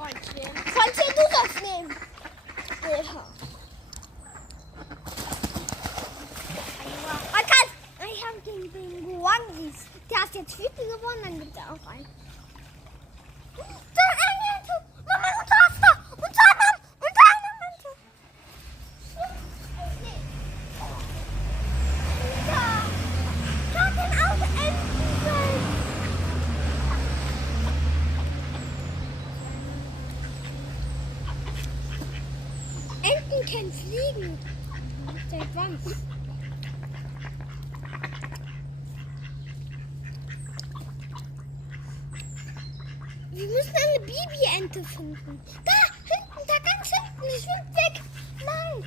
Freundchen. Freundchen, du darfst nehmen. Alter. Man kann. Ich habe den Guangis. Der hat jetzt Hüte gewonnen, dann gibt er auch einen. Mama, unter anderem. Schau den auch Enten. Enten können fliegen. Seit wann? Wir müssen eine Babyente finden. Da, hinten, da ganz hinten. Die schwimmt weg. Nein.